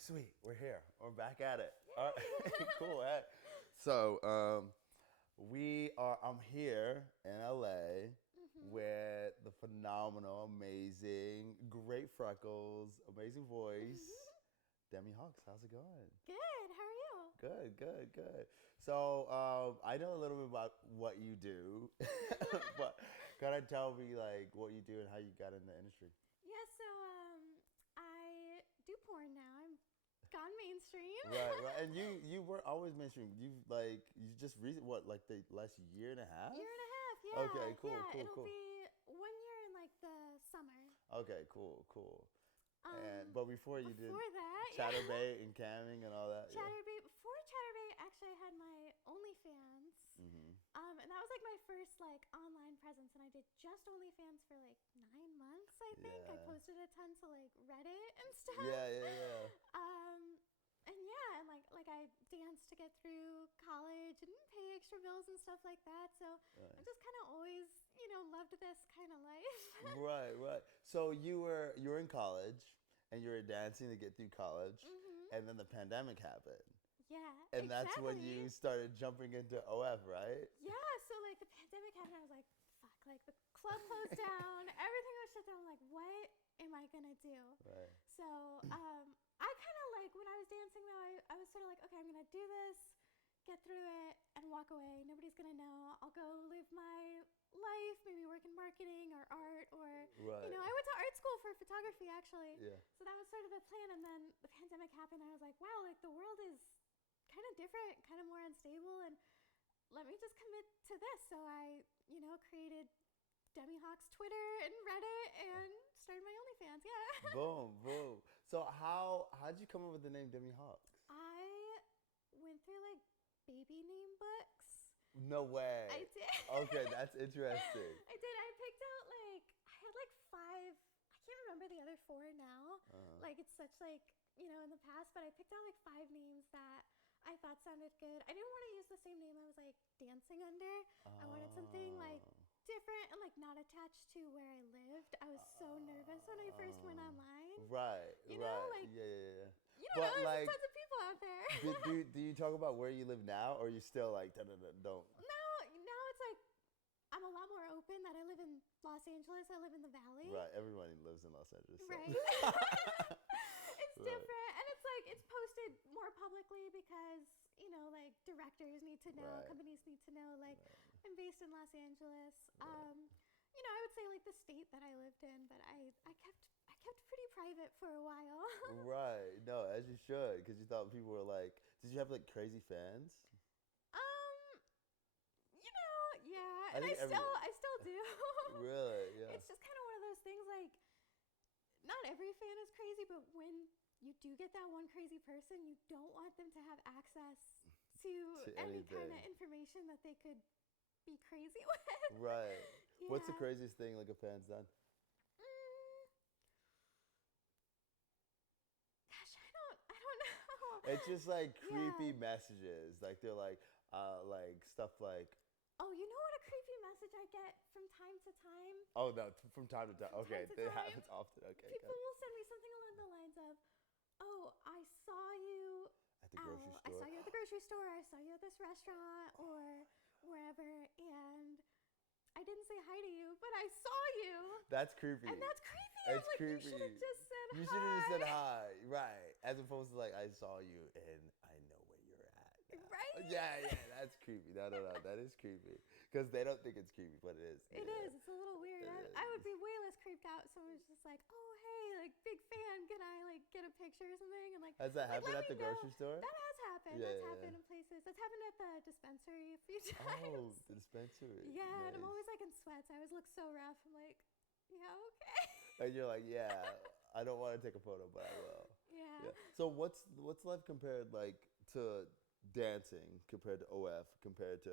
Sweet. We're here. We're back at it. All right. Cool. Hey. So, I'm here in LA with the phenomenal, amazing, great freckles, amazing voice, Demi Hawks. How's it going? Good. How are you? Good, good, good. So, I know a little bit about what you do, but gotta tell me like what you do and how you got in the industry. Yeah, I do porn now. I'm gone mainstream. Right, right. And you weren't always mainstream. You just recent what like the last year and a half? Year and a half, Okay, yeah. cool, Yeah, cool, it'll cool. be 1 year in like the summer. Okay, cool, cool. And Um, but before you did Before that, yeah. Chatterbait and camming and all that, yeah. Chatterbait. Before Chatterbait, actually, I had my OnlyFans. And that was like my first like online presence, and I did just OnlyFans for like 9 months. I think I Yeah. posted a ton to like Reddit and stuff. Yeah, yeah, yeah. Um, and yeah, and like I danced to get through college and pay extra bills and stuff like that. So I Right. just kind of always, loved this kind of life. Right, right. So you were in college and you were dancing to get through college, and then the pandemic happened. Yeah, And that's when exactly. you started jumping into OF, right? Yeah, so like the pandemic happened, I was like, fuck, like the club closed down, everything was shut down. I'm like, what am I gonna do? Right. So I kind of like when I was dancing though, I was sort of like, okay, I'm gonna do this, get through it, and walk away. Nobody's gonna know. I'll go live my life, maybe work in marketing or art, or Right. I went to art school for photography actually. Yeah. So that was sort of the plan, and then the pandemic happened. And I was like, wow, like the world is kind of different, kind of more unstable, and let me just commit to this. So I, created Demi Hawk's Twitter and Reddit and started my OnlyFans. Yeah. Boom, boom. So how'd you come up with the name Demi Hawks? I went through like baby name books. No I way. did. Okay, that's interesting. I did. I picked out like I had like five. I can't remember the other four now. Like it's such like in the past, but I picked out like five names that I thought sounded good. I didn't want to use the same name I was like dancing under. I wanted something like Oh. different and like not attached to where I lived. I was so nervous when I first went online. Right, right. Like Yeah, yeah, yeah. you don't know, But there's like, tons of people out there. do you talk about where you live now, or you still like don't? Now it's like I'm a lot more open that I live in Los Angeles. I live in the Valley. Right, everybody lives in Los Angeles. So. Right. It's Right, different, and it's like it's posted more publicly because like directors need to know, right, companies need to know. Like right, I'm based in Los Angeles. right. I would say like the state that I lived in, but I kept pretty private for a while. Right. No, as you should, because you thought people were like. Did you have like crazy fans? um, yeah, I and I think still every I still do. really, yeah. It's just kind of one of those things like not every fan is crazy, but when you do get that one crazy person, you don't want them to have access to To any kind of anything. information that they could be crazy with. Right. What's the Yeah. craziest thing like a fan's done? Mm, gosh, I don't It's just like know. Yeah. creepy messages. Like they're like stuff like, Oh, you know what a creepy message I get from time to time? oh no, from time to time. From time Okay, to that time, happens often. Okay, people got it. will send me something along the lines of, "Oh, I saw you At the grocery I saw store. you at the grocery store. I saw you at this restaurant or wherever, and I didn't say hi to you, but I saw you, That's creepy. and that's creepy." I'm It's like, you should have creepy. just said You should have just said hi, hi, right? As opposed to like, I saw you and I know where you're at now. Yeah, right? yeah, that's creepy. No, no, no, that is creepy because they don't think it's creepy, but it is. It Yeah, is. It's a little weird. it I would is. be way less creeped out. If someone was just like, "Oh, hey, like big fan. Can I like get a picture or something?" And Has that happened let at the me know. grocery store? That has happened. Yeah, That's yeah, happened yeah. in places. That's happened at the dispensary a few Oh, times. the dispensary. Yeah, and I'm Nice. always like in sweats. I always look so rough. I'm like, yeah, okay. And you're like, yeah, I don't want to take a photo, but I will. Yeah. Yeah. So what's life compared like to dancing compared to OF compared to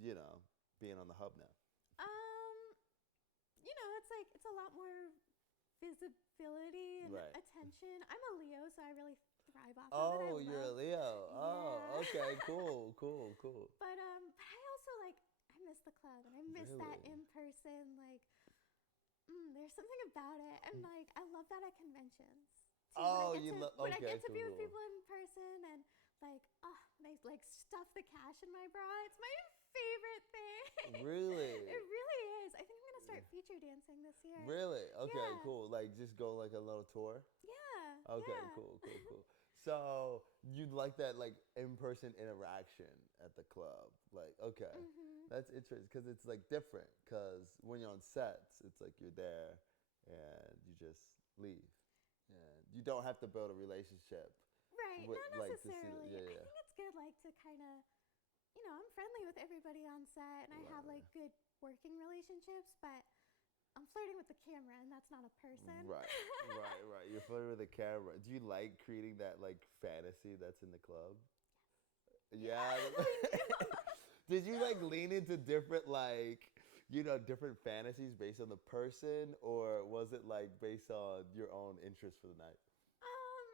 being on the hub now? Um, it's like it's a lot more visibility and Right. attention. I'm a Leo, so I really thrive off of it. I Oh, you're a love. Leo. Oh, Yeah. okay, cool, cool, cool. But I also like I miss the club and I miss that Really? in person. Like, there's something about it, and like I love that at conventions Oh, when I you get to love. when I Okay, get to cool, be with cool. people in person and like when I like stuff the cash in my bra. It's my favorite thing. Really? It really is. I think I'm gonna start feature dancing this year. Really? Okay, Yeah. cool. Like just go like a little tour. Yeah. Okay, Yeah. cool, cool, cool. So you'd like that like in-person interaction at the club. Like, okay. Mhm. That's interesting because it's like different because when you're on sets, it's like you're there and you just leave. And you don't have to build a relationship Right. with Not like to see the, necessarily. yeah, I yeah. think it's good like to kind of I'm friendly with everybody on set and I have like Right. good working relationships, but I'm flirting with the camera and that's not a person. Right, right, right. You're flirting with the camera. Do you like creating that like fantasy that's in the club? Yeah, Yeah. I do. Did you like lean into different like different fantasies based on the person, or was it like based on your own interest for the night? Um,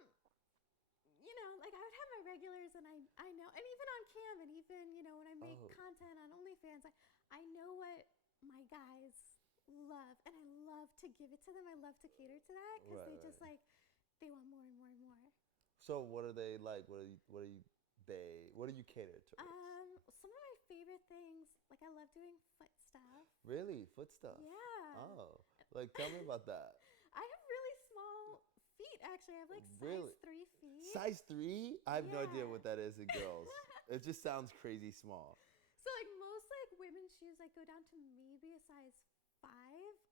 like I would have my regulars, and I know, and even on cam, and even when I make Oh, content on OnlyFans, I know what my guys love, and I love to give it to them. I love to cater to that because right, they just right. like they want more and more and more. So what are they like? What do you cater towards? Some of my favorite things, like I love doing foot stuff. Really, foot stuff. Yeah. Oh, like tell me about that. I have really small feet. Actually, I have like size Really, 3 feet. size 3? I have no idea Yeah. what that is in girls. It just sounds crazy small. So like most like women's shoes like go down to maybe a size 5.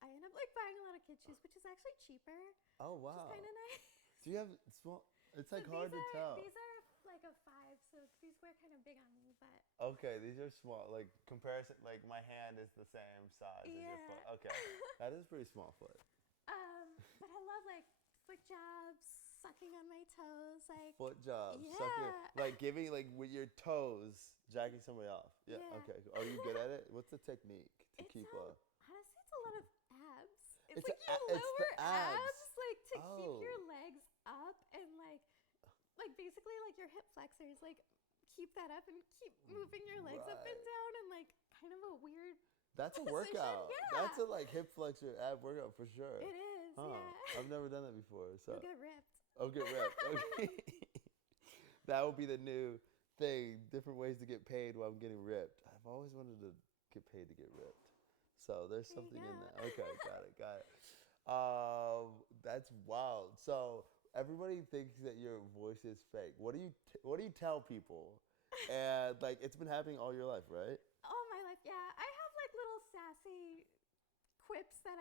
I end up like buying a lot of kids shoes, which is actually cheaper, Oh which is wow. kind of nice. Do you have small? It's So like hard to tell. these are like a 5, so these wear kind of big on me, but Okay, these are small. Like comparison, like my hand is the same size as your foot. yeah. Okay, that is pretty small foot. But I love like foot jobs, sucking on my toes, like Foot jobs, sucking, yeah, like giving like with your toes, jacking somebody off. Yeah. yeah. Okay. Are you good at it? What's the technique to It's keep up? honestly it's a lot of abs. It's It's like you it's the lower abs. like to keep Oh. your legs up and like basically like your hip flexors like keep that up and keep moving your legs up and Right. down and like kind of a weird That's a position. workout. Yeah. That's a like hip flexor ab workout for sure. It is, Huh. yeah. I've never done that before. So You'll get ripped. okay, rep. Okay. That would be the new thing. Different ways to get paid while I'm getting ripped. I've always wanted to get paid to get ripped. So there's There you something in go. that. Okay, got it, got it. That's wild. So everybody thinks that your voice is fake. What do you tell people? And like it's been happening all your life, right? All my life, yeah. I have like little sassy quips that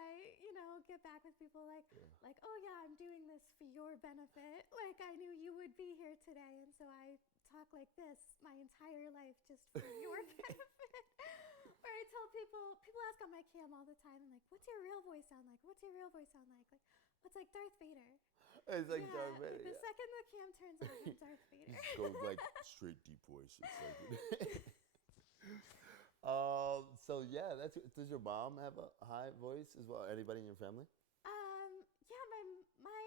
get back with people Yeah. like, oh yeah, I'm doing this for your benefit. Like I knew you would be here today, and so I talk like this my entire life just for your benefit. Or I tell people ask on my cam all the time, and like, what's your real voice sound like? What's your real voice sound like? Like, what's like Darth Vader? It's like yeah, Darth Vader. like the Yeah. second the cam turns on, I'm Darth Vader. Just go like straight deep voice. It's like so yeah, does your mom have a high voice as well? Anybody in your family? Yeah, my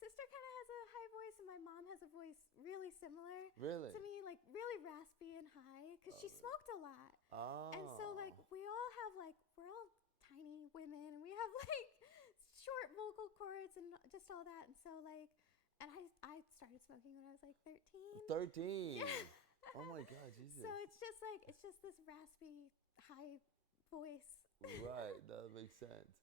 sister kind of has a high voice, and my mom has a voice really similar Really? to me, like really raspy and high, because she smoked a lot. Oh. And so like we're all tiny women, and we have like short vocal cords and just all that. And so like, and I started smoking when I was like 13. 13. Yeah. Oh my God, Jesus. So it's just this raspy high voice. Right, that makes sense.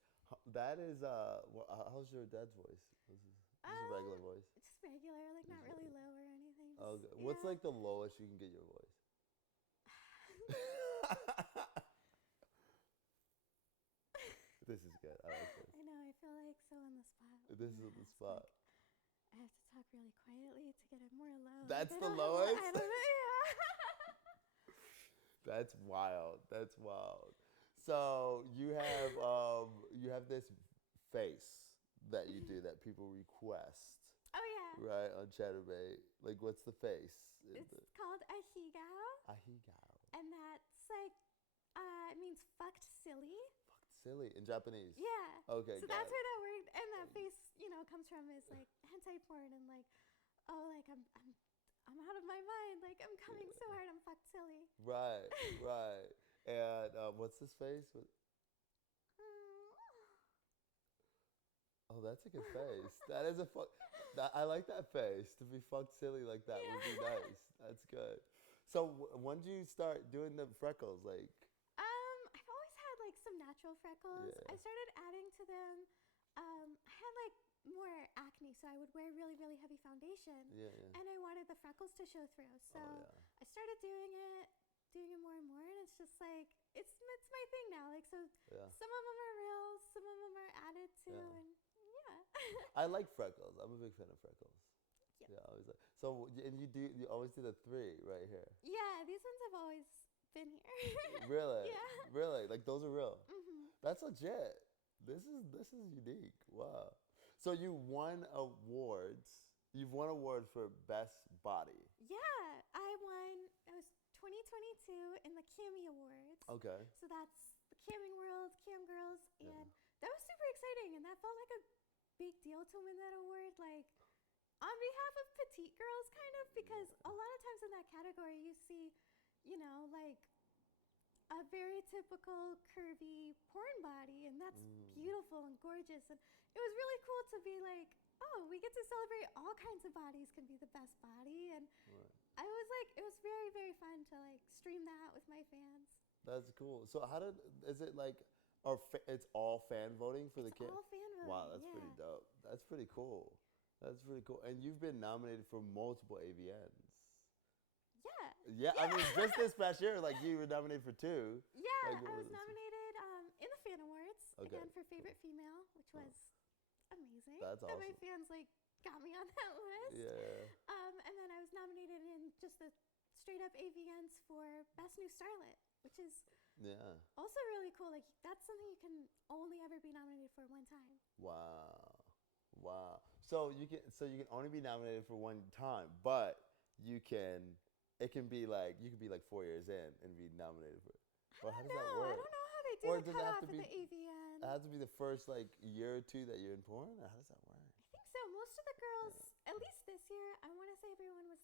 That is how's your dad's voice? This is a regular voice. Just regular, like not really low or anything. Okay. Just, What's yeah. like the lowest you can get your voice? This is good. I like this. I know. I feel like so on the spot. This is the spot. I have to talk really quietly to get it more low. That's Like, I the don't know- lowest? I don't know. Yeah. That's wild. That's wild. So you have this face that you do that people request, Oh yeah. right, on Chatterbait. Like, what's the face? It's called a higao, Ahigao. and that's like it means fucked silly. Fuck, silly in Japanese. Yeah. Okay. So got that's it. where that word and that face, comes from is like hentai porn and like, oh, like I'm out of my mind. Like I'm coming so hard, I'm fucked silly. Right, right. And what's this face? Oh, that's a good face. That is a fuck. I like that face. To be fucked silly like that would be Yeah. nice. That's good. So when did you start doing the freckles? Like, I've always had like some natural freckles. yeah, I started adding to them. I had like more acne, so I would wear really, really heavy foundation, yeah, yeah. and I wanted the freckles to show through. So Oh yeah, I started doing it more and more, and it's just like it's my thing now. Like so, yeah, some of them are real, some of them are added to, yeah. and yeah, I like freckles. I'm a big fan of freckles. yeah, Yeah, I always like. So and you always do the three right here. yeah. These ones have always been here. Really, Yeah. really, like those are real. Mhm. That's legit. This is unique. Wow. So you won awards. You've won awards for best body. Yeah, I won. It was 2022 in the Cami Awards. Okay. So that's the Camming World, Cam Girls, Yeah. and that was super exciting. And that felt like a big deal to win that award, like on behalf of petite girls, kind of, because a lot of times in that category you see, like a very typical curvy porn body, and that's beautiful and gorgeous. And it was really cool to be like, oh, we get to celebrate all kinds of bodies can be the best body. And Right. I was like, it was very, very fun to like stream that with my fans. That's cool. So how did is it like? Or it's all fan voting for the It's kid? all fan voting. Wow, that's Yeah. pretty dope. That's pretty cool. That's pretty cool. And you've been nominated for multiple AVNs. Yeah. Yeah, I mean, just this past year, like you were nominated for two. Yeah, Like, what I was was it? nominated in the fan awards Okay, again for favorite cool. female, which Oh. was amazing. That's And my awesome. fans like got me on that list. Yeah. And then I was nominated in just the straight up AVNs for best new starlet, which is Yeah. also really cool. Like that's something you can only ever be nominated for one time. Wow. Wow. So you can only be nominated for one time, but you can it can be like you could be like 4 years in and be nominated for. Or how does that I work? don't know how they do Or the does it have cutoff to at be? the AVN. It has to be the first like year or two that you're in porn. Or how does that work? I think so. Most of the girls, at least this year, I want to say everyone was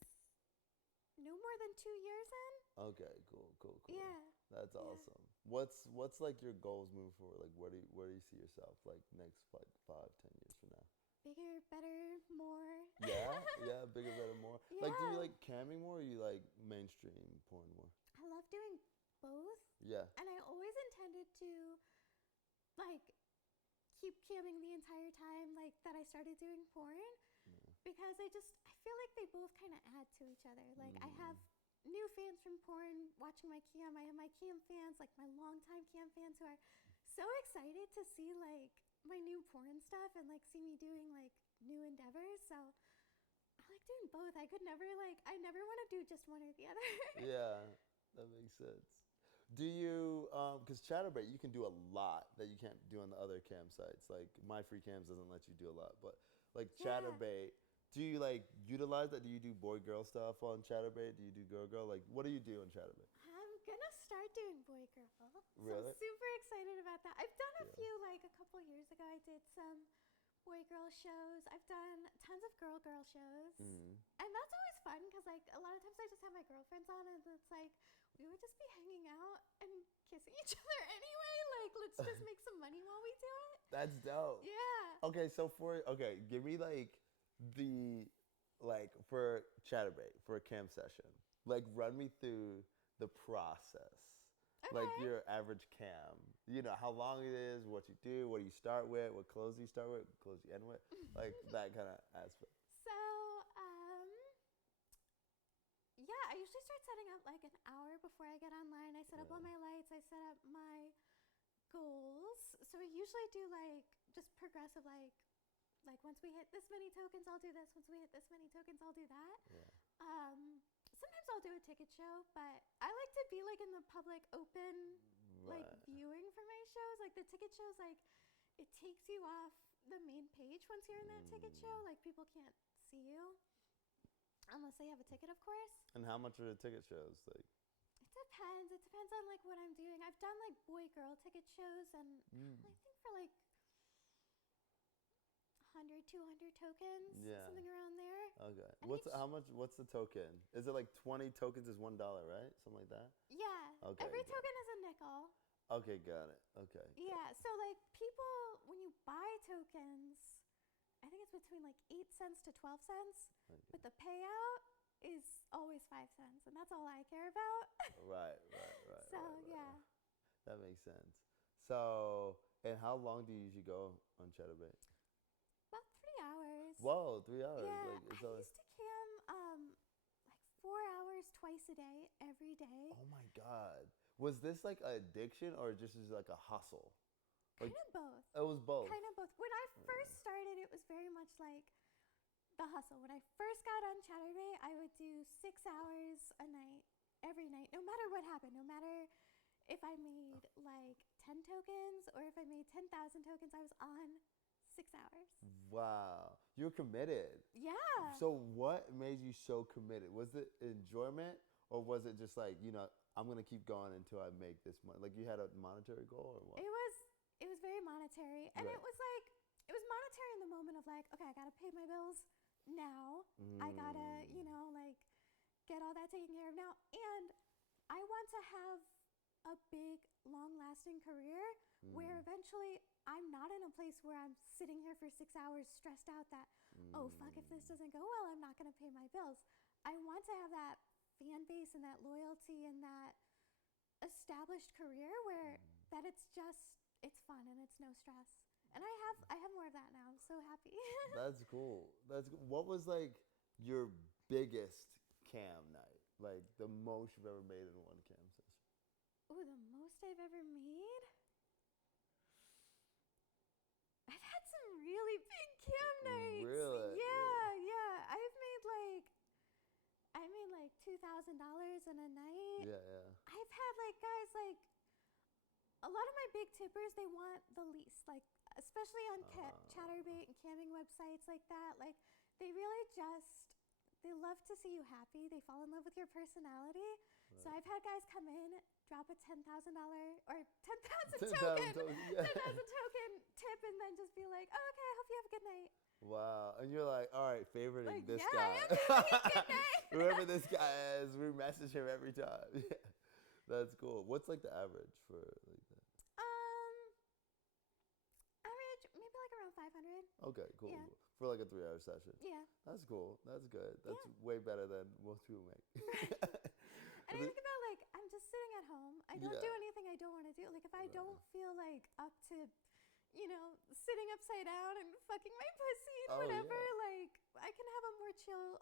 no more than 2 years in. Okay. Cool. Cool. Cool. Yeah. That's Yeah. awesome. What's like your goals moving forward? Like where do you see yourself like next like 5, 10 years from now? Bigger, better, more. Yeah, yeah, bigger, better, more. Like, do you Yeah. like camming more, or you like mainstream porn more? I love doing both, Yeah, and I always intended to like keep camming the entire time like that I started doing porn, because I feel like they both kind of add to each other. Like I have new fans from porn watching my cam. I have my cam fans, like my longtime cam fans who are so excited to see like my new porn stuff and like see me doing like new endeavors. So I like doing both. I never want to do just one or the other. yeah, that makes sense. Do you, because Chatterbait, you can do a lot that you can't do on the other cam sites. Like My Free Cams doesn't let you do a lot, but like Yeah. Chatterbait, do you like utilize that? Do you do boy girl stuff on Chatterbait? Do you do girl girl? Like, what do you do on Chatterbait? I'm gonna start doing boy girl. So Really? I'm super excited about that. I've done a Yeah. few, like a couple years ago. I did some boy girl shows. I've done tons of girl shows. And that's always fun because like a lot of times I just have my girlfriends on and it's like we would just be hanging out and kissing each other anyway. Like let's just make some money while we do it. That's dope. Yeah. Okay, give me like for Chatterbait for a cam session. Like run me through the process. Like Okay. your average cam. You know, how long it is, what you do, what do you start with, what clothes do you start with, what clothes you end with. Like that kind of aspect. So, yeah, I usually start setting up like an hour before I get online. I set up all my lights, I set up my goals. So I usually do like just progressive like once we hit this many tokens, I'll do this. Once we hit this many tokens, I'll do that. Yeah. Sometimes I'll do a ticket show, but I like to be like in the public open like Right. viewing for my shows. Like the ticket shows, like it takes you off the main page once you're in that ticket show. Like people can't see you unless they have a ticket, of course. And how much are the ticket shows? Like It depends. It depends on like what I'm doing. I've done like boy girl ticket shows, and I think for like 100, 200 tokens, Yeah. something around there. okay. And What's the token? Is it like 20 tokens is $1, right? Something like that? Yeah. Okay, Every got token is a nickel. Okay, got it. Okay. Yeah. So like people, when you buy tokens, I think it's between like 8 cents to 12 cents, Okay. but the payout is always 5 cents, and that's all I care about. Right. So Right. yeah, That makes sense. So, and how long do you usually go on Chatterbait? about 3 hours. Whoa, 3 hours. Yeah, Like it's I always. used to cam like 4 hours twice a day, every day. Oh my God. Was this like an addiction or just as like a hustle? Like Kind of both. it was both. Kind of both. When I first started, it was very much like the hustle. When I first got on Chatterbait, I would do 6 hours a night, every night, no matter what happened, no matter if I made like 10 tokens or if I made 10,000 tokens, I was on 6 hours. Wow. You're committed. Yeah. So what made you so committed? Was it enjoyment or was it just like, I'm going to keep going until I make this money? Like you had a monetary goal or what? It was very monetary, and Right. it was monetary in the moment of like, okay, I gotta pay my bills now. I gotta, like get all that taken care of now, and I want to have a big, long-lasting career where eventually I'm not in a place where I'm sitting here for 6 hours stressed out that, oh fuck, if this doesn't go well, I'm not gonna pay my bills. I want to have that fan base and that loyalty and that established career where that it's fun and it's no stress. And I have more of that now. I'm so happy. That's cool. What was like your biggest cam night? Like the most you've ever made in one cam session? Ooh, the most I've ever made? I've had some really big cam nights. Really? Yeah. I made like $2,000 in a night. Yeah. I've had like guys like a lot of my big tippers, they want the least, like especially on Chatterbait and camming websites like that. Like they really they love to see you happy. They fall in love with your personality. Right. So I've had guys come in, drop a $10,000 or 10,000 token, yeah. 10,000 token tip, and then just be like, oh, okay, I hope you have a good night. Wow. And you're like, all right, favoriting Like, this yeah, guy. I am having a good night. Whoever this guy is, we message him every time. Yeah. That's cool. What's like the average for like that? Average maybe like around 500. Okay, cool. Yeah. For like a 3-hour session. Yeah. That's cool. That's good. That's way better than most people make. And I think about like I'm just sitting at home. I don't do anything I don't want to do. Like if I don't feel like up to, sitting upside down and fucking my pussy and whatever, like I can have a more chill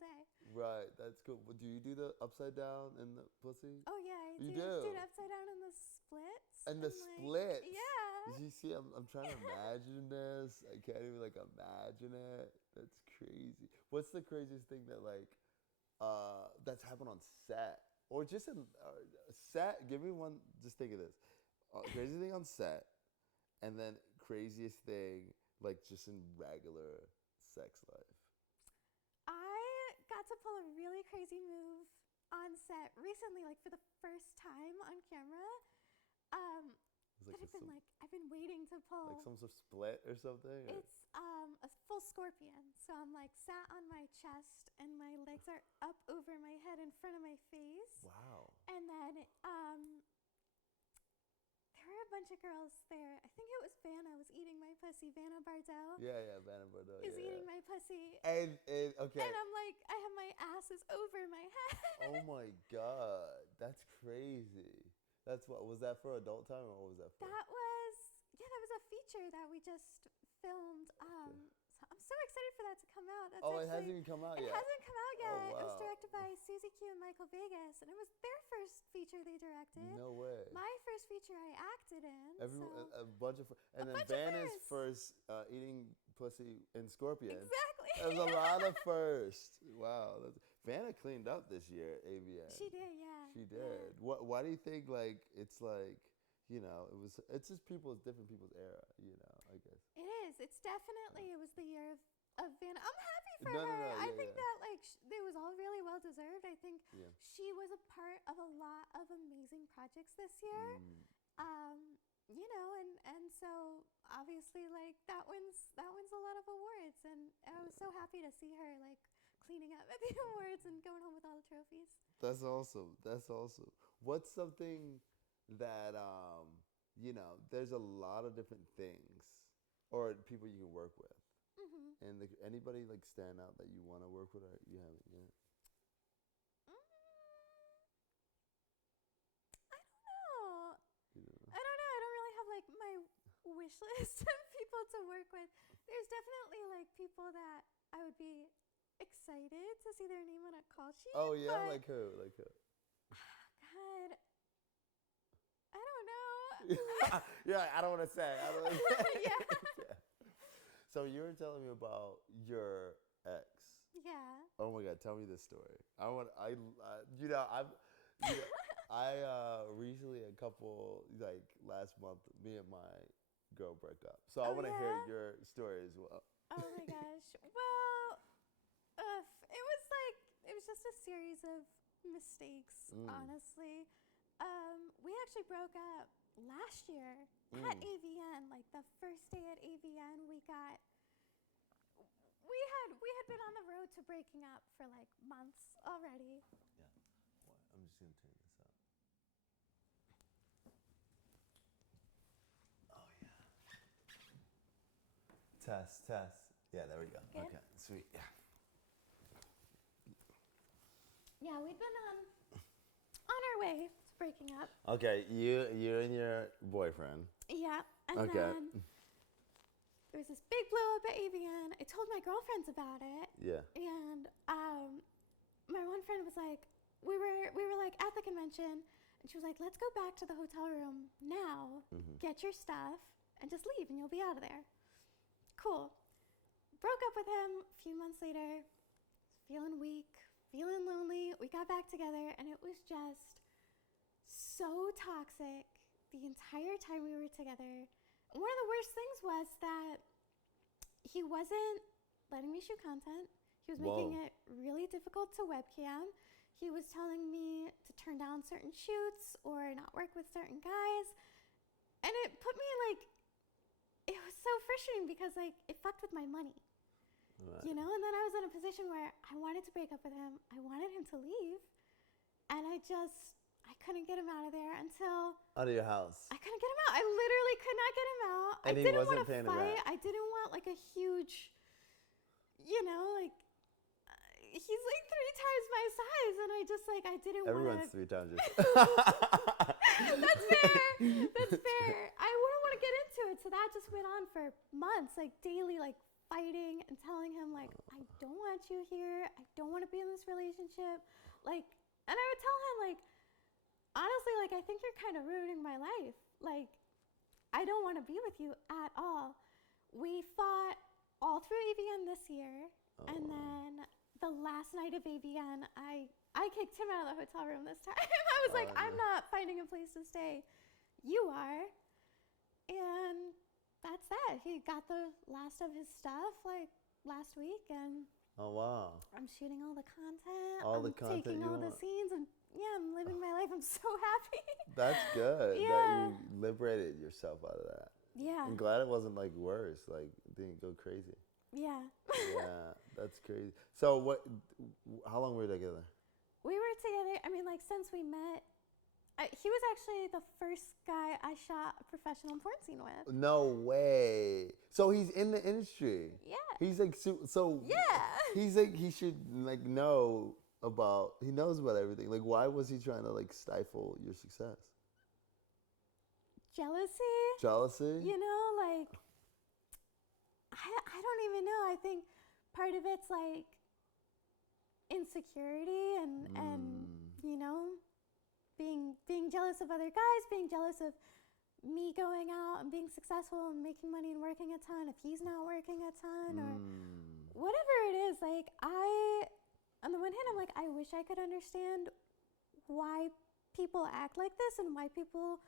day. Right. That's cool. Well, do you do the upside down and the pussy? Oh yeah, I You do. do? Dude, upside down in the splits. And the splits. Yeah. You see, I'm trying to imagine this. I can't even like imagine it. That's crazy. What's the craziest thing that like that's happened on set or just in set? Give me one. Just think of this. Crazy thing on set, and then craziest thing like just in regular sex life. I got to pull a really crazy move on set recently, like for the first time on camera. I've been waiting to pull. Like some sort of split or something? Or? It's a full scorpion. So I'm like sat on my chest and my legs are up over my head in front of my face. Wow. And then there were a bunch of girls there. I think it was Vanna was eating my pussy. Vanna Bardell. Yeah, Vanna Bardell. Is eating my pussy. And okay. And I'm like, I have my asses over my head. Oh my God, that's crazy. That's what was that for adult time or what was that for? That was a feature that we just filmed. So I'm so excited for that to come out. That's it hasn't even come out yet. It hasn't come out yet. Oh, wow. It was directed by Susie Q and Michael Vegas, and it was their first feature they directed. No way. My first feature I acted in. A bunch of and then Vanna's first eating pussy in Scorpion. Exactly. There's a lot of first. Wow, Vanna cleaned up this year. AVN. She did, yeah. She did. Yeah. Why do you think like it's like? It's just different people's era, I guess. It is. It's definitely, it was the year of Vanna. I'm happy for No, her. yeah, I think that, like, it was all really well deserved. I think Yeah. she was a part of a lot of amazing projects this year. And so obviously, like, that wins a lot of awards. And I was so happy to see her, like, cleaning up at the awards and going home with all the trophies. That's awesome. What's something that there's a lot of different things or people you can work with, And anybody like stand out that you want to work with or you haven't yet? I don't know. You don't know? I don't know. I don't really have like my wish list of people to work with. There's definitely like people that I would be excited to see their name on a call sheet. Oh yeah, but, like who? Like who? God, I don't know. Yeah, I don't want to say. I don't wanna say. Yeah. Yeah. So you were telling me about your ex. Yeah. Oh my God, tell me this story. You know, recently like last month, me and my girl broke up. So I Oh, want to hear yeah? your story as well. Oh my gosh. Well, it was just a series of mistakes, honestly. We actually broke up last year at AVN. Like the first day at AVN, we had been on the road to breaking up for like months already. Yeah. What? I'm just gonna turn this up. Oh yeah. Test. Yeah, there we go. Good? Okay, sweet. Yeah. Yeah, we'd been on our way to breaking up. Okay, you and your boyfriend. Yeah, and Okay. then there was this big blow up at AVN. I told my girlfriends about it. Yeah. And my one friend was like, we were like at the convention, and she was like, let's go back to the hotel room now, get your stuff, and just leave, and you'll be out of there. Cool. Broke up with him a few months later, feeling weak, feeling lonely. We got back together, and it was just so toxic the entire time we were together. One of the worst things was that he wasn't letting me shoot content. He was making it really difficult to webcam. He was telling me to turn down certain shoots or not work with certain guys. And it put me it was so frustrating because it fucked with my money. Right. You know, and then I was in a position where I wanted to break up with him. I wanted him to leave. And I couldn't get him out of there until Out of your house. I couldn't get him out. I literally could not get him out. And I he didn't wasn't want to paying it fight. back. I didn't want like a huge, he's like 3 times my size, and I just I didn't want to. Everyone's 3 times your That's fair. That's fair. I wouldn't want to get into it, so that just went on for months, daily, fighting and telling him I don't want you here. I don't want to be in this relationship. And I would tell him honestly, I think you're kind of ruining my life. I don't want to be with you at all. We fought all through AVN this year, and then the last night of AVN, I kicked him out of the hotel room this time. I was like, I'm not finding a place to stay. You are. And that's that. He got the last of his stuff last week, and Oh wow. I'm shooting all the content. All the I'm content taking you all the want. scenes, and I'm living my life. I'm so happy. That's good that Yeah. you liberated yourself out of that. Yeah. I'm glad it wasn't worse, it didn't go crazy. Yeah. Yeah, that's crazy. So how long were you together? We were together, since we met. He was actually the first guy I shot a professional porn scene with. No way. So he's in the industry. Yeah. He's so Yeah. He's he should know about, he knows about everything. Why was he trying to stifle your success? Jealousy. Jealousy? I don't even know. I think part of it's insecurity and being jealous of other guys, being jealous of me going out and being successful and making money and working a ton if he's not working a ton or whatever it is. On the one hand, I'm I wish I could understand why people act like this and why people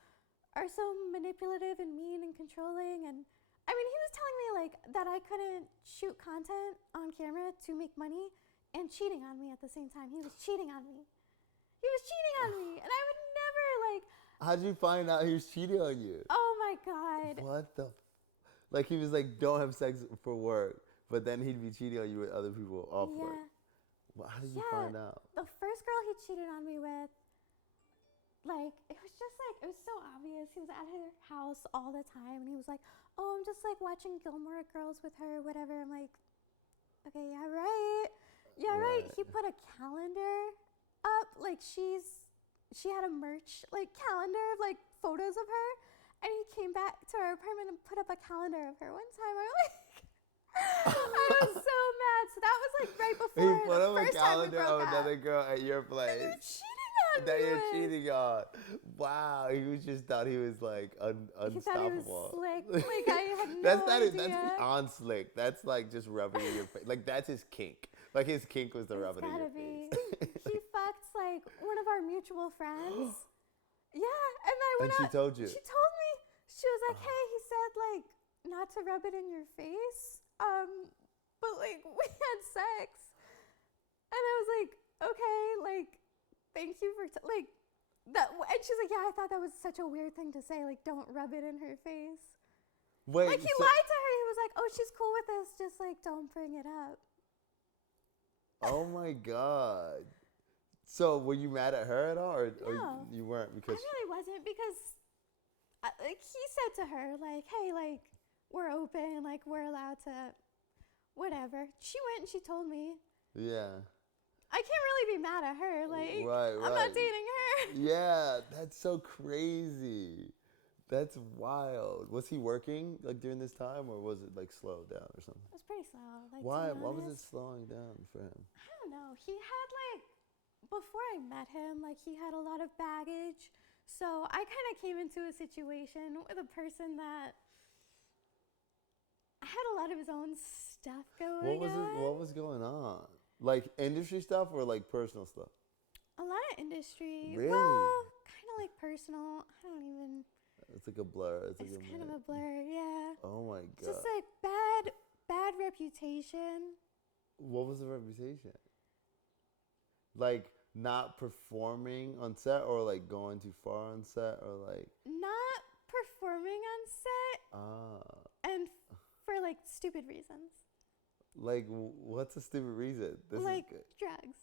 are so manipulative and mean and controlling. And he was telling me that I couldn't shoot content on camera to make money and cheating on me at the same time. He was cheating on me. And I would never How'd you find out he was cheating on you? Oh my God. What the? He was don't have sex for work, but then he'd be cheating on you with other people off work. Well, how did you find out? The first girl he cheated on me with, like, it was just like, it was so obvious. He was at her house all the time, and he was like, oh, I'm just like watching Gilmore Girls with her, whatever. I'm like, okay, yeah, right. Yeah, right. He put a calendar up, like she had a merch like calendar of like photos of her, and he came back to our apartment and put up a calendar of her one time. I was so mad. So that was like right before He put the up a first time we calendar broke of up. another girl at your place. You're cheating on That me you're with. cheating on. Wow, he was just thought he was like He thought he was unstoppable. slick. Like I had no That's not idea. That's beyond slick. That's like just rubbing in your face. Like that's his kink. Like his kink was the rubbing in your face. He fucked like one of our mutual friends. Yeah, and I went And she out. told you. She told me. She was like, "Hey, he said like not to rub it in your face. But like we had sex." And I was like, "Okay, like thank you for like that." And she's like, "Yeah, I thought that was such a weird thing to say. Like, don't rub it in her face." Wait, Like he lied to her. He was like, "Oh, she's cool with this. Just like don't bring it up." Oh my god. So were you mad at her at all, or No. you weren't I because? really wasn't because, like, he said to her, like, hey, like, we're open, like, we're allowed to, whatever. She went and she told me. Yeah. I can't really be mad at her. Like, Right. I'm not dating her. Yeah, that's so crazy. That's wild. Was he working like during this time, or was it like slowed down or something? It was pretty slow. Like, Why? to be Why was it honest. slowing down for him? I don't know. He had, like, before I met him, like, he had a lot of baggage. So I kind of came into a situation with a person that had a lot of his own stuff going on. What was going on? Like industry stuff or like personal stuff? A lot of industry. Really? Well, kind of like personal. I don't even. It's like a blur. It's kind of a blur, yeah. Oh my god. Just like bad reputation. What was the reputation? Like not performing on set, or like going too far on set, or like Not performing on set, and for like stupid reasons. like what's a stupid reason? This like is good. drugs.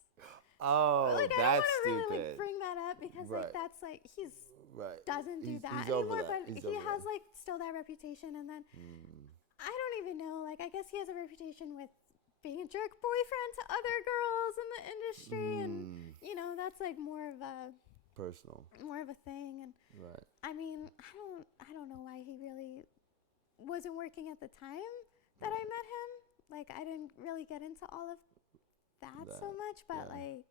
Oh, Like I that's don't want to stupid. really like bring that up because Right. like that's like he's Right. doesn't do that he's over anymore, that. but He's he over has that. like still that reputation, and then I don't even know. Like I guess he has a reputation with being a jerk boyfriend to other girls in the industry, and you know that's like more of a thing. And Right. I mean, I don't know why he really wasn't working at the time that I met him. Like I didn't really get into all of that so much, but like.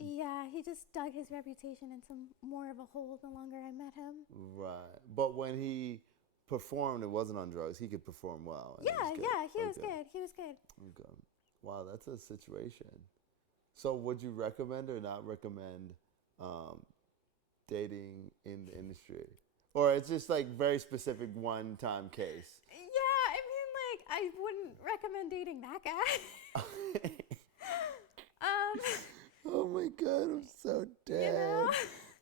Yeah, he just dug his reputation into more of a hole the longer I met him. Right. But when he performed, it wasn't on drugs. He could perform well. And Yeah, he was Okay. good. He was good. Okay. Wow, that's a situation. So would you recommend or not recommend dating in the industry? Or it's just like very specific one-time case? Yeah, I mean, like, I wouldn't recommend dating that guy. Oh my God, I'm so dead. You know?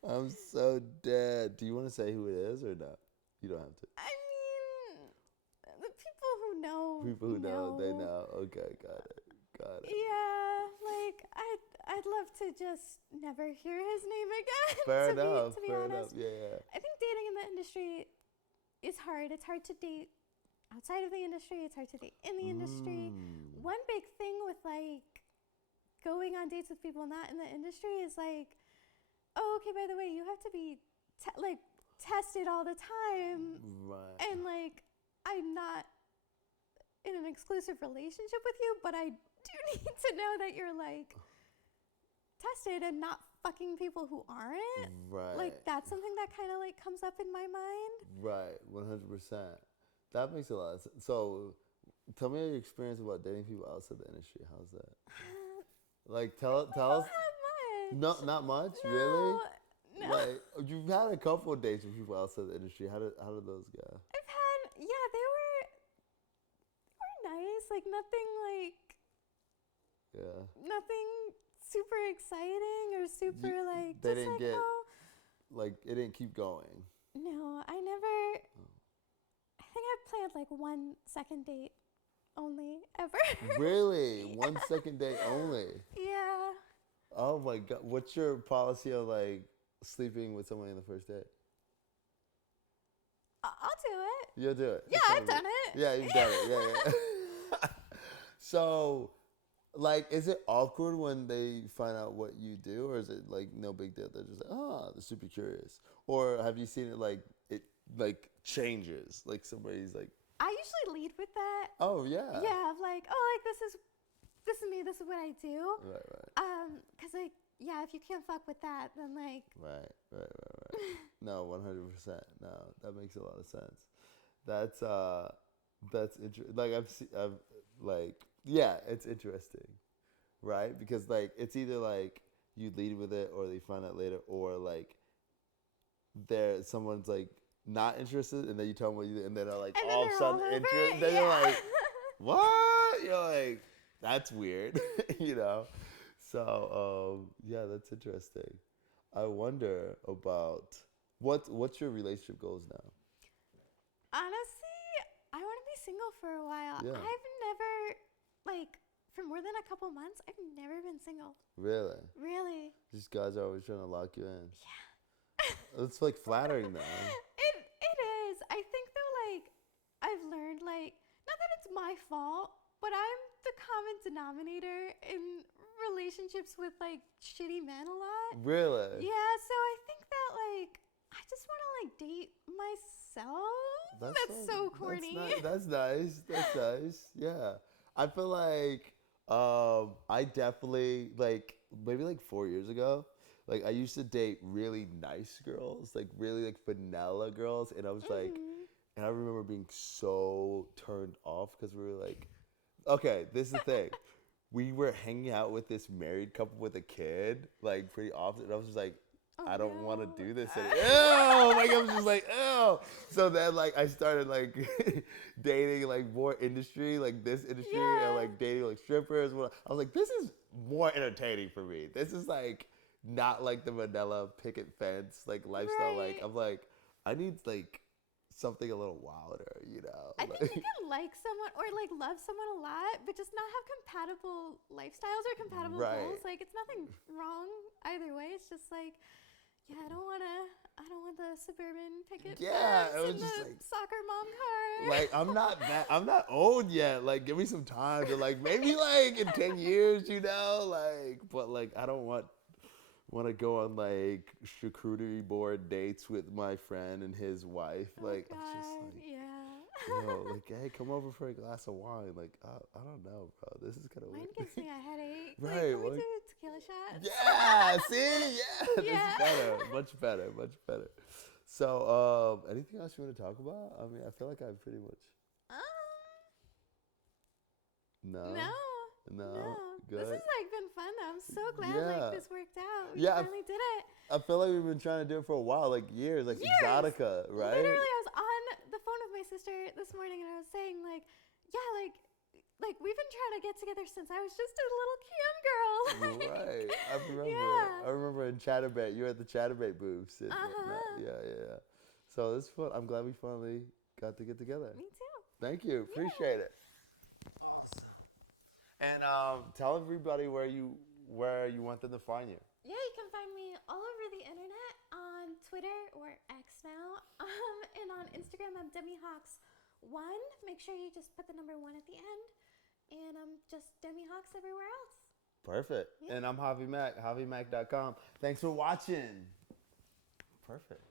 I'm so dead. Do you want to say who it is or no? You don't have to. I mean, the people who know. People who know, they know. Okay, got it. Yeah, like I'd love to just never hear his name again. Fair to enough. be Fair honest. enough. Yeah. I think dating in the industry is hard. It's hard to date outside of the industry. It's hard to date in the industry. One big thing with like going on dates with people not in the industry is like, oh, okay, by the way, you have to be tested all the time. Right. And like, I'm not in an exclusive relationship with you, but I do need to know that you're like tested and not fucking people who aren't. Right. Like that's something that kind of like comes up in my mind. Right. 100%. That makes a lot of sense. So, tell me your experience about dating people outside the industry. How's that? Like, tell us. Not much. No, not much. No, Really? No. Like, you've had a couple of dates with people outside the industry. How did those go? I've had, yeah, they were nice. Like nothing Yeah. nothing super exciting or super like. They just didn't like, get. oh. Like, it didn't keep going. No, I never. I think I planned like one second date only ever. Really? 1 second date only? Yeah. Oh my god, what's your policy on like sleeping with someone in the first date? I'll do it. You'll do it. Yeah, It's I've not done me. it. Yeah, you've done it. Yeah, yeah. So, like, is it awkward when they find out what you do, or is it like no big deal? They're just like, oh, they're super curious. Or have you seen it like changes? Like somebody's like, I usually lead with that. oh yeah, Yeah, of like, oh, like this is me. This is what I do. right, Cause like, yeah, if you can't fuck with that, then like, right. No, 100%. No, that makes a lot of sense. That's interesting. Like I've like yeah, it's interesting, right? Because like it's either like you lead with it, or they find out later, or like someone's like not interested, and then you tell them what you do, and then they're like and all of a sudden interested. Then you're like, what? You're like, that's weird, you know. So yeah, that's interesting. I wonder about what's your relationship goals now? Honestly, I want to be single for a while. Yeah. I've never, like, for more than a couple months, I've never been single. Really? Really? These guys are always trying to lock you in. Yeah. It's like flattering though. It is. I think though, like, I've learned, like, not that it's my fault, but I'm the common denominator in relationships with like shitty men a lot. Really? Yeah, so I think that like I just want to like date myself. That's so corny. That's nice. That's nice. Yeah. I feel like I definitely like maybe like 4 years ago, like I used to date really nice girls, like really like vanilla girls, and I was like, and I remember being so turned off because we were like, okay, this is the thing. We were hanging out with this married couple with a kid, like pretty often. And I was just like, I don't want to do this anymore. Ew! Like I was just like, ew. So then like I started like dating like more industry, like this industry, and like dating like strippers. I was like, this is more entertaining for me. This is like not like the vanilla picket fence like lifestyle. Right. Like I'm like, I need like something a little wilder, you know. I think you can like someone or like love someone a lot, but just not have compatible lifestyles or compatible goals. Like it's nothing wrong either way. It's just like, yeah, I don't want the suburban picket fence it was and just the like soccer mom car. like I'm not old yet. Like give me some time to like maybe like in 10 years, you know, like but like I don't want to go on like charcuterie board dates with my friend and his wife. Like God, I'm just like, yeah. like hey, come over for a glass of wine. Like I don't know, bro. This is kind of Mine weird. gives me a headache. Right, Like, can we do tequila shots? Yeah, see, yeah, Yeah. That's better, much better. So, anything else you want to talk about? I mean, I feel like I've pretty much. No. Good. This has like been fun though. I'm so glad like this worked out. We finally did it. I feel like we've been trying to do it for a while, like years, like Exotica, right? Literally, I was on the phone with my sister this morning, and I was saying like, yeah, like we've been trying to get together since I was just a little cam girl. Right. I remember. Yeah. I remember in Chatterbait, you were at the Chatterbait booths. And Yeah. So it's fun. I'm glad we finally got to get together. Me too. Thank you. Appreciate it. And tell everybody where you want them to find you. Yeah, you can find me all over the internet on Twitter or X now, and on Instagram I'm DemiHawks1. Make sure you just put the number 1 at the end, and I'm just DemiHawks everywhere else. Perfect. Yeah. And I'm Javi Mac, JaviMac.com. Thanks for watching. Perfect.